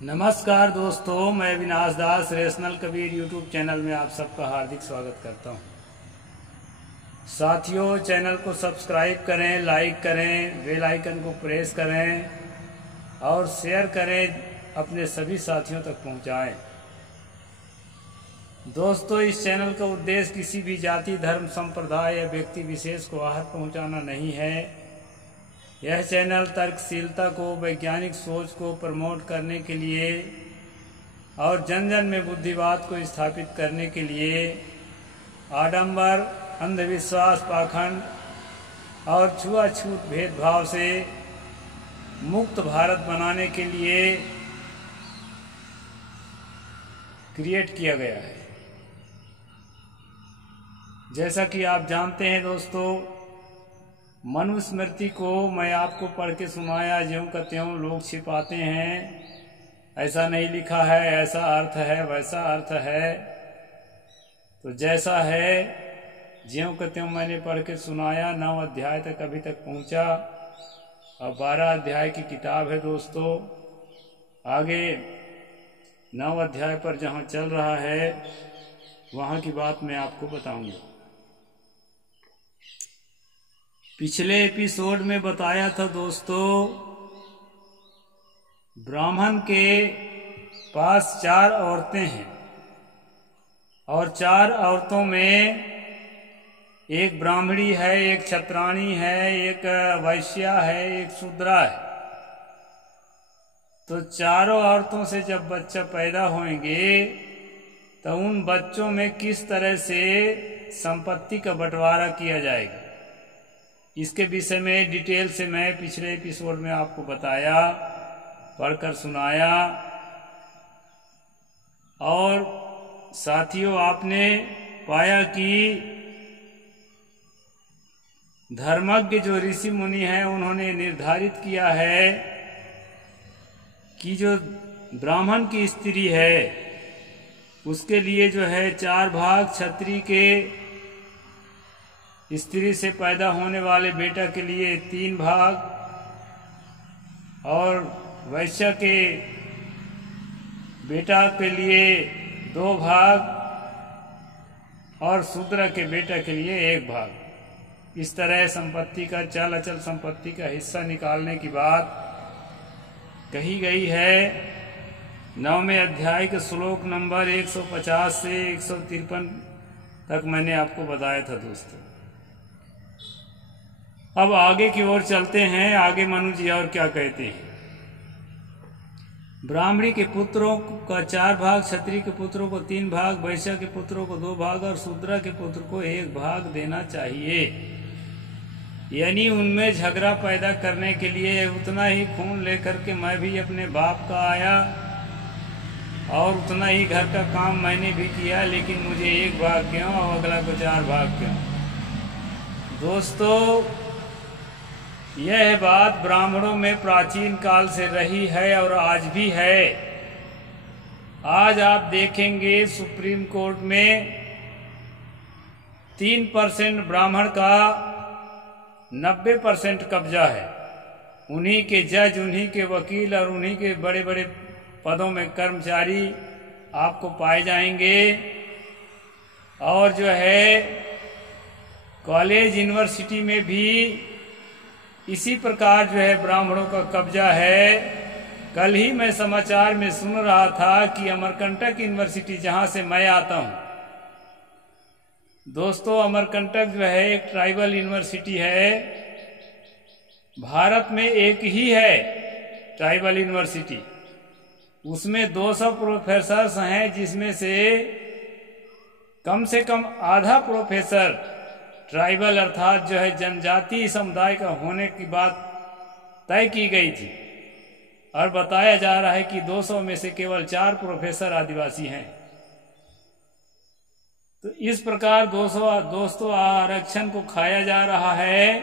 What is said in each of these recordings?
नमस्कार दोस्तों, मैं विनाश दास रेशनल कबीर यूट्यूब चैनल में आप सबका हार्दिक स्वागत करता हूं। साथियों, चैनल को सब्सक्राइब करें, लाइक करें, बेल आइकन को प्रेस करें और शेयर करें, अपने सभी साथियों तक पहुंचाएं। दोस्तों, इस चैनल का उद्देश्य किसी भी जाति, धर्म, संप्रदाय या व्यक्ति विशेष को आहत पहुंचाना नहीं है। यह चैनल तर्कशीलता को, वैज्ञानिक सोच को प्रमोट करने के लिए और जन जन में बुद्धिवाद को स्थापित करने के लिए आडंबर, अंधविश्वास, पाखंड और छुआछूत भेदभाव से मुक्त भारत बनाने के लिए क्रिएट किया गया है। जैसा कि आप जानते हैं दोस्तों, मनुस्मृति को मैं आपको पढ़ के सुनाया, ज्यों का त्यों लोग छिपाते हैं। ऐसा नहीं लिखा है, ऐसा अर्थ है, वैसा अर्थ है। तो जैसा है ज्यों का त्यों मैंने पढ़ के सुनाया। 9 अध्याय तक अभी तक पहुंचा। अब 12 अध्याय की किताब है दोस्तों। आगे 9 अध्याय पर जहां चल रहा है वहां की बात मैं आपको बताऊंगा। पिछले एपिसोड में बताया था दोस्तों, ब्राह्मण के पास 4 औरतें हैं और 4 औरतों में एक ब्राह्मणी है, एक क्षत्राणी है, एक वैश्या है, एक शूद्रा है। तो चारों औरतों से जब बच्चा पैदा होंगे तो उन बच्चों में किस तरह से संपत्ति का बंटवारा किया जाएगा, इसके विषय में डिटेल से मैं पिछले एपिसोड में आपको बताया, पढ़कर सुनाया। और साथियों, आपने पाया कि धर्मज्ञ जो ऋषि मुनि हैं उन्होंने निर्धारित किया है कि जो ब्राह्मण की स्त्री है उसके लिए जो है 4 भाग, क्षत्रिय के स्त्री से पैदा होने वाले बेटा के लिए 3 भाग और वैश्य के बेटा के लिए 2 भाग और शूद्र के बेटा के लिए 1 भाग। इस तरह संपत्ति का, चल अचल संपत्ति का हिस्सा निकालने की बात कही गई है। 9वें अध्याय के श्लोक नंबर 150 से 153 तक मैंने आपको बताया था दोस्तों। अब आगे की ओर चलते हैं। आगे मनु जी और क्या कहते हैं। ब्राह्मणी के पुत्रों का 4 भाग, क्षत्रिय के पुत्रों को 3 भाग, वैश्य के पुत्रों को 2 भाग और शूद्र के पुत्र को 1 भाग देना चाहिए। यानी उनमें झगड़ा पैदा करने के लिए उतना ही खून लेकर के मैं भी अपने बाप का आया और उतना ही घर का काम मैंने भी किया, लेकिन मुझे 1 भाग क्यों और अगला को 4 भाग क्यों। दोस्तों, यह बात ब्राह्मणों में प्राचीन काल से रही है और आज भी है। आज आप देखेंगे सुप्रीम कोर्ट में 3% ब्राह्मण का 90% कब्जा है। उन्हीं के जज, उन्हीं के वकील और उन्हीं के बड़े बड़े पदों में कर्मचारी आपको पाए जाएंगे। और जो है कॉलेज, यूनिवर्सिटी में भी इसी प्रकार जो है ब्राह्मणों का कब्जा है। कल ही मैं समाचार में सुन रहा था कि अमरकंटक यूनिवर्सिटी, जहां से मैं आता हूं दोस्तों, अमरकंटक जो है एक ट्राइबल यूनिवर्सिटी है। भारत में एक ही है ट्राइबल यूनिवर्सिटी। उसमें 200 प्रोफेसर्स हैं, जिसमें से कम आधा प्रोफेसर ट्राइबल अर्थात जो है जनजातीय समुदाय का होने की बात तय की गई थी। और बताया जा रहा है कि 200 में से केवल 4 प्रोफेसर आदिवासी हैं। तो इस प्रकार दोस्तों आरक्षण को खाया जा रहा है।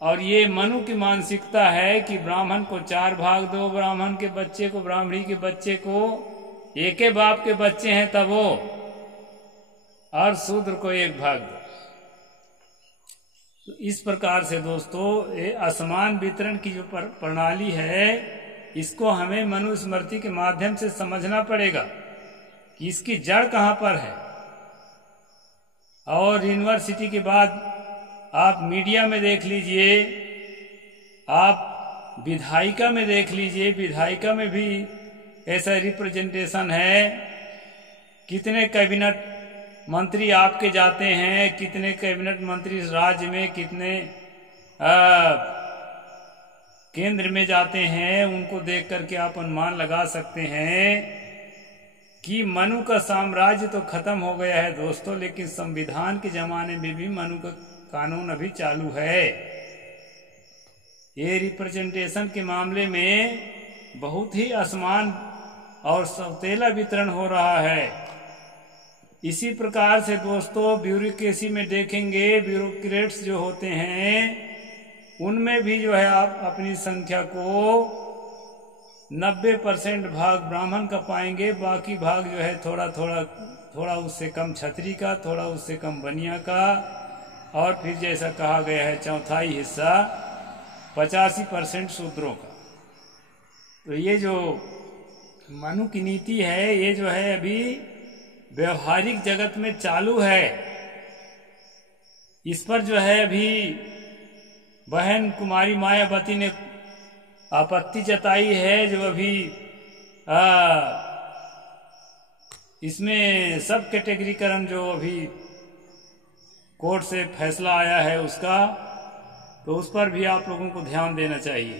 और ये मनु की मानसिकता है कि ब्राह्मण को 4 भाग दो, ब्राह्मण के बच्चे को, ब्राह्मणी के बच्चे को, एक ही बाप के बच्चे हैं तब वो, और शूद्र को 1 भाग दो। तो इस प्रकार से दोस्तों ये असमान वितरण की जो प्रणाली है इसको हमें मनुस्मृति के माध्यम से समझना पड़ेगा कि इसकी जड़ कहाँ पर है। और यूनिवर्सिटी के बाद आप मीडिया में देख लीजिए, आप विधायिका में देख लीजिए, विधायिका में भी ऐसा रिप्रेजेंटेशन है। कितने कैबिनेट मंत्री आपके जाते हैं, कितने कैबिनेट मंत्री राज्य में, कितने केंद्र में जाते हैं, उनको देख करके आप अनुमान लगा सकते हैं कि मनु का साम्राज्य तो खत्म हो गया है दोस्तों, लेकिन संविधान के जमाने में भी मनु का कानून अभी चालू है। ये रिप्रेजेंटेशन के मामले में बहुत ही असमान और सौतेला वितरण हो रहा है। इसी प्रकार से दोस्तों ब्यूरोक्रेसी में देखेंगे, ब्यूरोक्रेट्स जो होते हैं उनमें भी जो है आप अपनी संख्या को 90% भाग ब्राह्मण का पाएंगे, बाकी भाग जो है थोड़ा उससे कम क्षत्रिय का, थोड़ा उससे कम बनिया का, और फिर जैसा कहा गया है चौथाई हिस्सा 85% शूद्रों का। तो ये जो मनु की नीति है, ये जो है अभी व्यवहारिक जगत में चालू है। इस पर जो है अभी बहन कुमारी मायावती ने आपत्ति जताई है, जो अभी इसमें सब कैटेगरीकरण जो अभी कोर्ट से फैसला आया है उसका, तो उस पर भी आप लोगों को ध्यान देना चाहिए।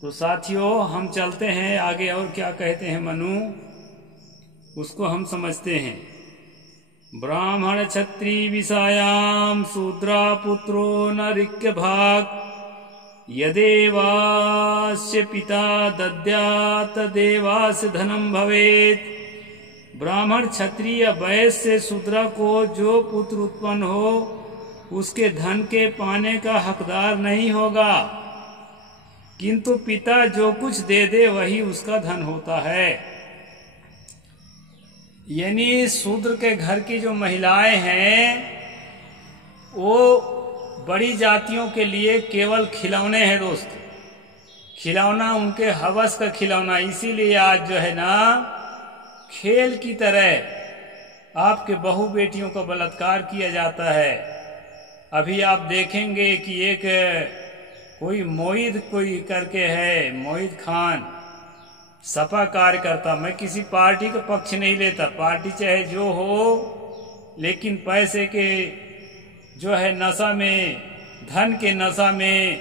तो साथियों हम चलते हैं आगे, और क्या कहते हैं मनु उसको हम समझते हैं। ब्राह्मण क्षत्रिय विषायाम शूद्रा पुत्रो न ऋक्य भाग यदेवास्य पिता दद्यात् तदेवास्य धनम भवेत्। ब्राह्मण क्षत्रिय वैश्य से शूद्रा को जो पुत्र उत्पन्न हो उसके धन के पाने का हकदार नहीं होगा, किंतु पिता जो कुछ दे दे वही उसका धन होता है। यानी शूद्र के घर की जो महिलाएं हैं वो बड़ी जातियों के लिए केवल खिलौने हैं दोस्त, खिलौना, उनके हवस का खिलौना। इसीलिए आज जो है ना खेल की तरह आपके बहू बेटियों का बलात्कार किया जाता है। अभी आप देखेंगे कि एक कोई मोईद कोई करके है, मोईद खान सपा कार्यकर्ता, मैं किसी पार्टी का पक्ष नहीं लेता, पार्टी चाहे जो हो, लेकिन पैसे के जो है नशा में, धन के नशा में,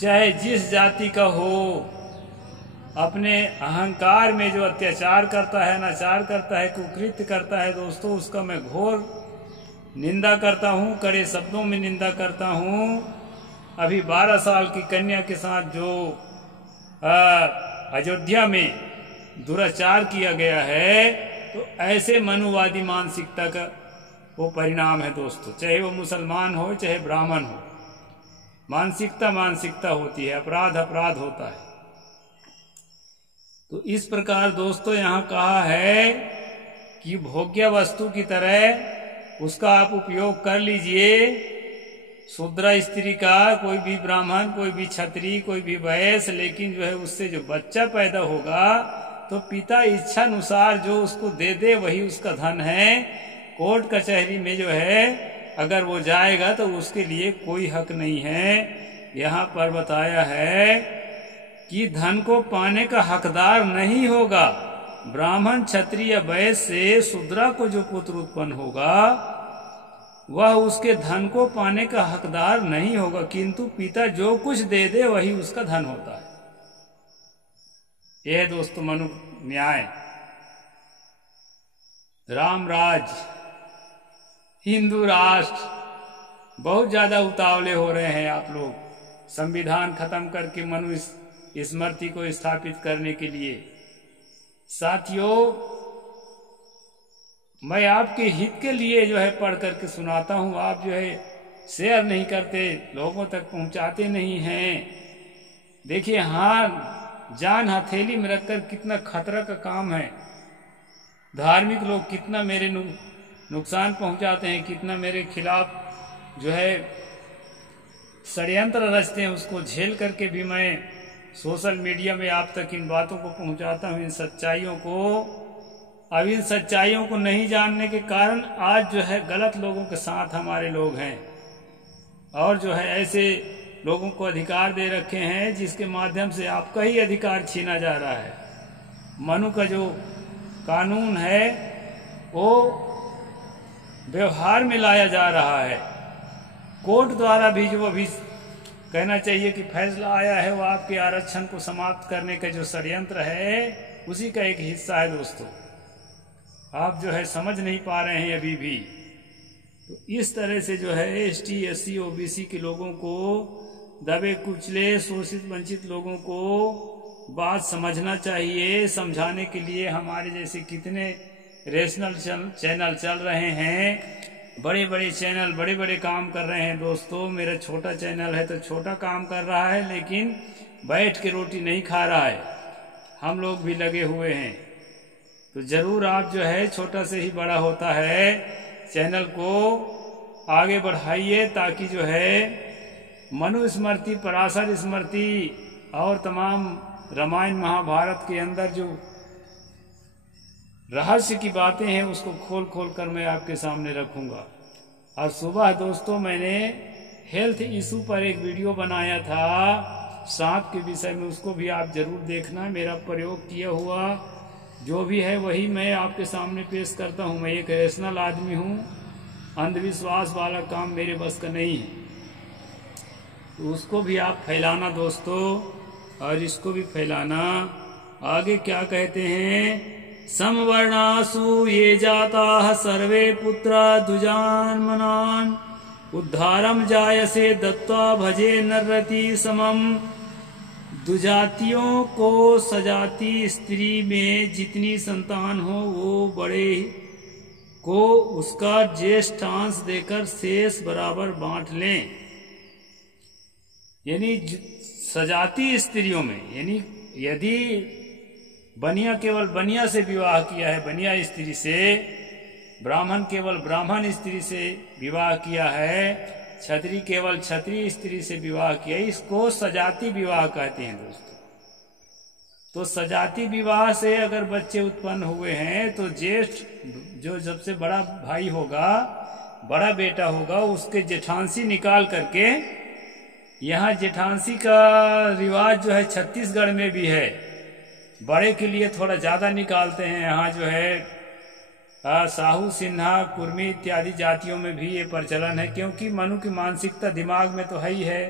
चाहे जिस जाति का हो, अपने अहंकार में जो अत्याचार करता है, अनाचार करता है, कुकृत्य करता है दोस्तों, उसका मैं घोर निंदा करता हूँ, कड़े शब्दों में निंदा करता हूँ। अभी 12 साल की कन्या के साथ जो अयोध्या में दुराचार किया गया है, तो ऐसे मनुवादी मानसिकता का वो परिणाम है दोस्तों। चाहे वो मुसलमान हो चाहे ब्राह्मण हो, मानसिकता होती है, अपराध होता है। तो इस प्रकार दोस्तों यहाँ कहा है कि भोग्य वस्तु की तरह उसका आप उपयोग कर लीजिए। शूद्र स्त्री का, कोई भी ब्राह्मण, कोई भी क्षत्रिय, कोई भी वैश्य, लेकिन जो है उससे जो बच्चा पैदा होगा तो पिता इच्छा अनुसार जो उसको दे दे वही उसका धन है। कोर्ट कचहरी में जो है अगर वो जाएगा तो उसके लिए कोई हक नहीं है। यहाँ पर बताया है कि धन को पाने का हकदार नहीं होगा। ब्राह्मण क्षत्रिय वैश्य से शूद्रा को जो पुत्र उत्पन्न होगा वह उसके धन को पाने का हकदार नहीं होगा, किंतु पिता जो कुछ दे दे वही उसका धन होता है। यह दोस्तों मनु न्याय। राम राज, हिंदू राष्ट्र, बहुत ज्यादा उतावले हो रहे हैं आप लोग संविधान खत्म करके मनु स्मृति को स्थापित करने के लिए। साथियों मैं आपके हित के लिए जो है पढ़ करके सुनाता हूँ, आप जो है शेयर नहीं करते, लोगों तक पहुँचाते नहीं हैं। देखिए हाँ, जान हथेली में रखकर कितना खतरा का काम है। धार्मिक लोग कितना मेरे नुकसान पहुँचाते हैं, कितना मेरे खिलाफ जो है षड्यंत्र रचते हैं, उसको झेल करके भी मैं सोशल मीडिया में आप तक इन बातों को पहुंचाता हूं, इन सच्चाइयों को। अब इन सच्चाइयों को नहीं जानने के कारण आज जो है गलत लोगों के साथ हमारे लोग हैं, और जो है ऐसे लोगों को अधिकार दे रखे हैं जिसके माध्यम से आपका ही अधिकार छीना जा रहा है। मनु का जो कानून है वो व्यवहार में लाया जा रहा है। कोर्ट द्वारा भी जो अभी कहना चाहिए कि फैसला आया है, वो आपके आरक्षण को समाप्त करने का जो षड्यंत्र है उसी का एक हिस्सा है दोस्तों। आप जो है समझ नहीं पा रहे हैं अभी भी। तो इस तरह से जो है ST SC OBC के लोगों को, दबे कुचले शोषित वंचित लोगों को बात समझना चाहिए। समझाने के लिए हमारे जैसे कितने रेशनल चैनल चल रहे हैं, बड़े बड़े चैनल बड़े बड़े काम कर रहे हैं दोस्तों। मेरा छोटा चैनल है तो छोटा काम कर रहा है, लेकिन बैठ के रोटी नहीं खा रहा है। हम लोग भी लगे हुए हैं। तो जरूर आप जो है, छोटा से ही बड़ा होता है, चैनल को आगे बढ़ाइए ताकि जो है मनु स्मृति, पराशर स्मृति और तमाम रामायण महाभारत के अंदर जो रहस्य की बातें हैं उसको खोल खोल कर मैं आपके सामने रखूंगा। और सुबह दोस्तों मैंने हेल्थ इशू पर एक वीडियो बनाया था सांप के विषय में, उसको भी आप जरूर देखना। मेरा प्रयोग किया हुआ जो भी है वही मैं आपके सामने पेश करता हूँ। मैं एक रैशनल आदमी हूँ, अंधविश्वास वाला काम मेरे बस का नहीं है। तो उसको भी आप फैलाना दोस्तों, और इसको भी फैलाना। आगे क्या कहते हैं, समवर्णासु ये जाता सर्वे पुत्रा दुजान्मनान उद्धारम जायसे दत्वा भजे नरति समम। दुजातियों को सजाती स्त्री में जितनी संतान हो वो बड़े को उसका ज्येष्ठांश देकर शेष बराबर बांट लें। यानी सजाती स्त्रियों में, यानी यदि बनिया केवल बनिया से विवाह किया है, बनिया स्त्री से, ब्राह्मण केवल ब्राह्मण स्त्री से विवाह किया है, क्षत्रिय केवल क्षत्रिय स्त्री से विवाह किया, इसको सजाती विवाह कहते हैं दोस्तों। तो सजाती विवाह से अगर बच्चे उत्पन्न हुए हैं तो ज्येष्ठ जो सबसे बड़ा भाई होगा, बड़ा बेटा होगा, उसके जेठांसी निकाल करके, यहाँ जेठांसी का रिवाज जो है छत्तीसगढ़ में भी है, बड़े के लिए थोड़ा ज्यादा निकालते हैं। यहाँ जो है साहू, सिन्हा, कुर्मी इत्यादि जातियों में भी ये प्रचलन है, क्योंकि मनु की मानसिकता दिमाग में तो है ही है,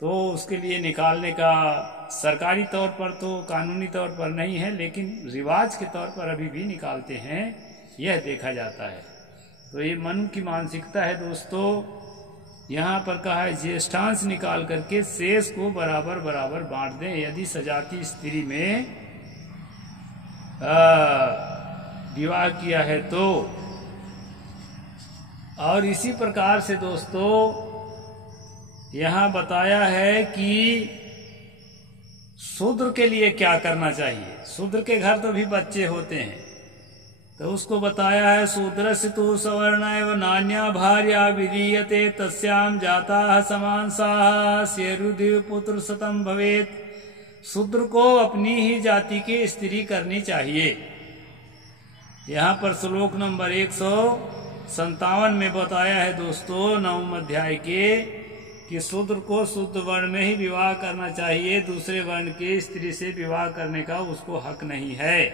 तो उसके लिए निकालने का सरकारी तौर पर तो कानूनी तौर पर नहीं है, लेकिन रिवाज के तौर पर अभी भी निकालते हैं, यह देखा जाता है। तो ये मनु की मानसिकता है दोस्तों। यहाँ पर कहा है ज्येष्ठांश निकाल करके शेष को बराबर बराबर बांट दें यदि सजाती स्त्री में विवाह किया है तो। और इसी प्रकार से दोस्तों यहाँ बताया है कि शूद्र के लिए क्या करना चाहिए। शूद्र के घर तो भी बच्चे होते हैं, तो उसको बताया है शूद्रस्य तु सवर्ण एव नान्या भार्या विधीयते तस्याम जाता समांसाः स्यरुद्ध पुत्र सतम भवेत। शूद्र को अपनी ही जाति की स्त्री करनी चाहिए। यहाँ पर श्लोक नंबर 157 में बताया है दोस्तों 9वें अध्याय के, कि शूद्र को शुद्ध वर्ण में ही विवाह करना चाहिए, दूसरे वर्ण की स्त्री से विवाह करने का उसको हक नहीं है।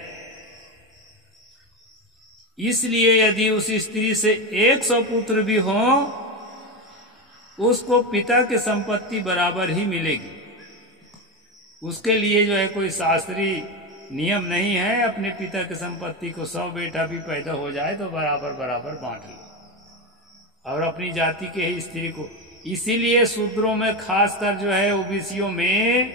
इसलिए यदि उस स्त्री से 100 पुत्र भी हों, उसको पिता की संपत्ति बराबर ही मिलेगी। उसके लिए जो है कोई शास्त्रीय नियम नहीं है, अपने पिता की संपत्ति को 100 बेटा भी पैदा हो जाए तो बराबर बराबर बांट ले, और अपनी जाति के ही स्त्री को। इसीलिए शूद्रों में खासकर जो है ओबीसीयों में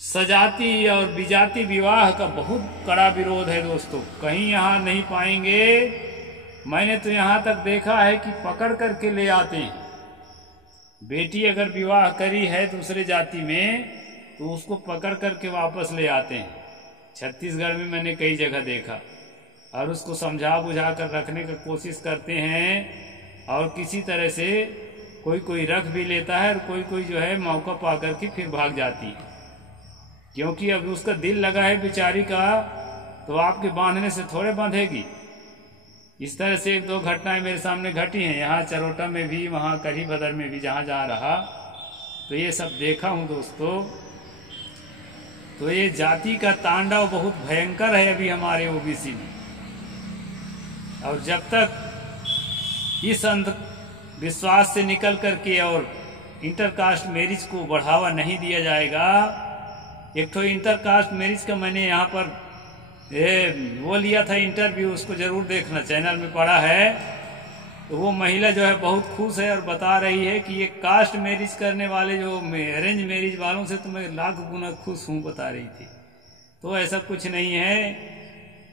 सजाती और विजाति विवाह का बहुत कड़ा विरोध है दोस्तों। कहीं यहाँ नहीं पाएंगे। मैंने तो यहाँ तक देखा है कि पकड़ करके ले आते हैं। बेटी अगर विवाह करी है दूसरे जाति में तो उसको पकड़ करके वापस ले आते हैं। छत्तीसगढ़ में मैंने कई जगह देखा, और उसको समझा बुझा कर रखने की कोशिश करते हैं, और किसी तरह से कोई कोई रख भी लेता है और कोई कोई जो है मौका पा करके फिर भाग जाती है, क्योंकि अब उसका दिल लगा है बेचारी का, तो आपके बांधने से थोड़े बांधेगी। इस तरह से एक दो घटनाएं मेरे सामने घटी हैं, यहाँ चरोटा में भी, वहाँ कढ़ी भदर में भी, जहाँ जहाँ रहा तो ये सब देखा हूँ दोस्तों। तो ये जाति का तांडव बहुत भयंकर है अभी हमारे ओबीसी में, और जब तक इस अंधविश्वास से निकल करके और इंटरकास्ट मैरिज को बढ़ावा नहीं दिया जाएगा। एक तो इंटरकास्ट मैरिज का मैंने यहाँ पर वो लिया था इंटरव्यू, उसको जरूर देखना, चैनल में पड़ा है। तो वो महिला जो है बहुत खुश है और बता रही है कि ये कास्ट मैरिज करने वाले जो अरेंज मैरिज वालों से तो मैं लाख गुना खुश हूँ, बता रही थी। तो ऐसा कुछ नहीं है,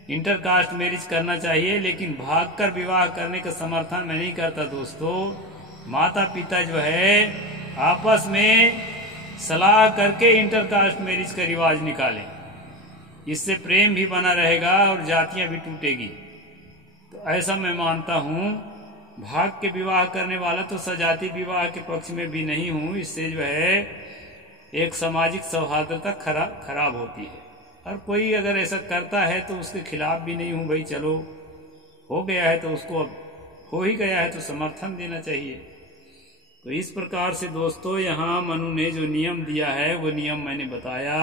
इंटरकास्ट मैरिज करना चाहिए, लेकिन भागकर विवाह करने का समर्थन मैं नहीं करता दोस्तों। माता पिता जो है आपस में सलाह करके इंटरकास्ट मैरिज का रिवाज निकालें, इससे प्रेम भी बना रहेगा और जातियां भी टूटेगी। तो ऐसा मैं मानता हूँ। भाग के विवाह करने वाला तो सजाती विवाह के पक्ष में भी नहीं हूँ, इससे जो है एक सामाजिक सौहार्दता खराब होती है। और कोई अगर ऐसा करता है तो उसके खिलाफ भी नहीं हूँ, भाई चलो हो गया है तो उसको, अब हो ही गया है तो समर्थन देना चाहिए। तो इस प्रकार से दोस्तों यहाँ मनु ने जो नियम दिया है वो नियम मैंने बताया।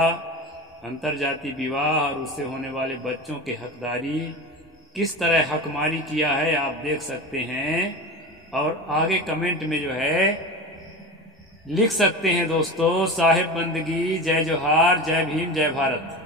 अंतरजातीय विवाह और उससे होने वाले बच्चों के हकदारी किस तरह हकमारी किया है आप देख सकते हैं, और आगे कमेंट में जो है लिख सकते हैं दोस्तों। साहिब बंदगी, जय जोहार, जय भीम, जय भारत।